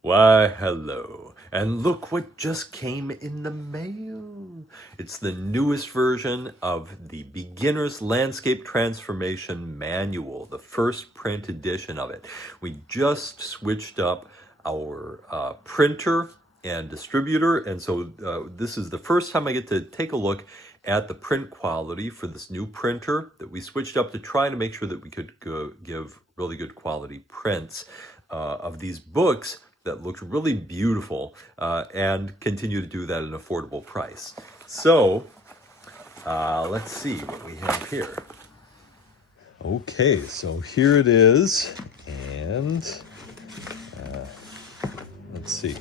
Why, hello. And look what just came in the mail. It's the newest version of the Beginner's Landscape Transformation Manual, the first print edition of it. We just switched up our printer and distributor, and so this is the first time I get to take a look at the print quality for this new printer that we switched up to try to make sure that we could give really good quality prints of these books that looked really beautiful and continue to do that at an affordable price. So let's see what we have here. Okay, so here it is, and let's see.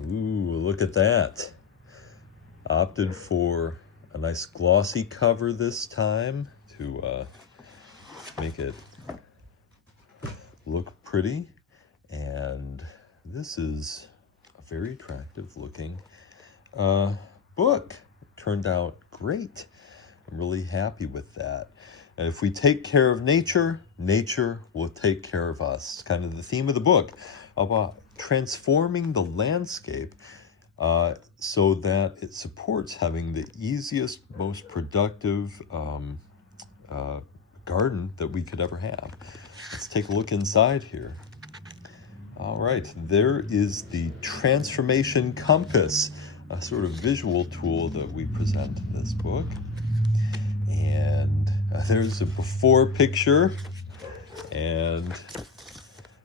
Ooh, look at that. Opted for a nice glossy cover this time to make it look pretty, and this is a very attractive looking book. It turned out great. I'm really happy with that. And if we take care of nature, nature will take care of us. It's kind of the theme of the book, about transforming the landscape so that it supports having the easiest, most productive garden that we could ever have. Let's take a look inside here. All right, there is the Transformation Compass, a sort of visual tool that we present in this book. And there's a before picture and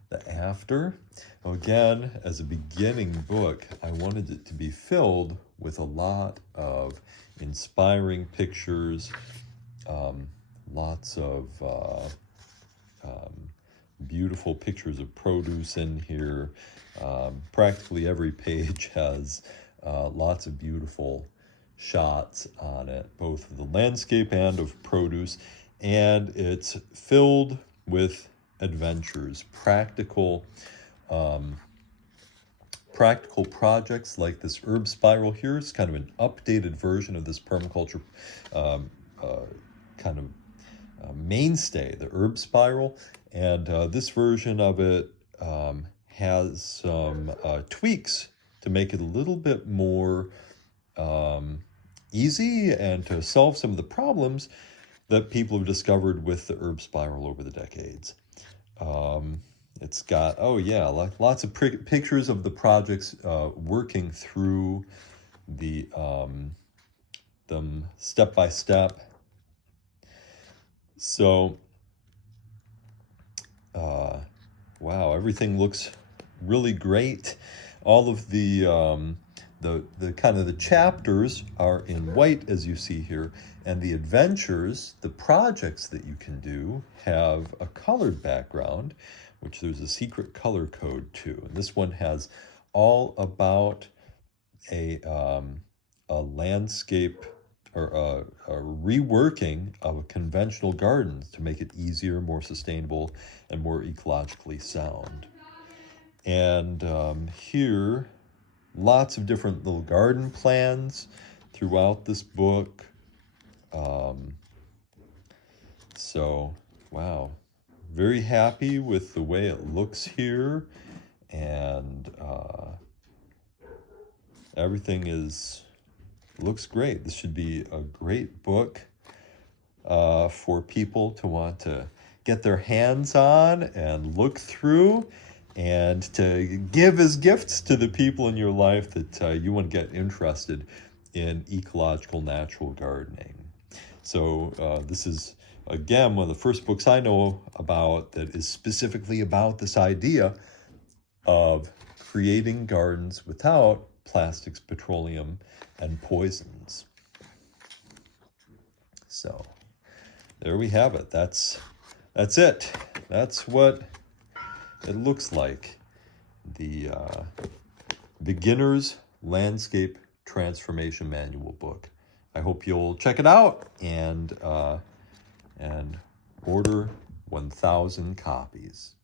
the after. Again, as a beginning book, I wanted it to be filled with a lot of inspiring pictures, lots of beautiful pictures of produce in here. Practically every page has lots of beautiful shots on it, both of the landscape and of produce, and it's filled with adventures, practical projects like this herb spiral here. It's kind of an updated version of this permaculture kind of mainstay, the herb spiral, and this version of it has some tweaks to make it a little bit more easy and to solve some of the problems that people have discovered with the herb spiral over the decades. It's got, oh yeah, lots of pictures of the projects working through the them step by step. So, wow, everything looks really great. All of the kind of the chapters are in white, as you see here, and the adventures, the projects that you can do, have a colored background, which there's a secret color code to. And this one has all about a landscape or a reworking of a conventional garden to make it easier, more sustainable, and more ecologically sound. And here, lots of different little garden plans throughout this book. So, wow, very happy with the way it looks here, and everything looks great. This should be a great book for people to want to get their hands on and look through, and to give as gifts to the people in your life that you want to get interested in ecological natural gardening. So this is, again, one of the first books I know about that is specifically about this idea of creating gardens without plastics, petroleum, and poisons. So there we have it. That's it. That's what it looks like. The Beginner's Landscape Transformation Manual book. I hope you'll check it out and order 1,000 copies.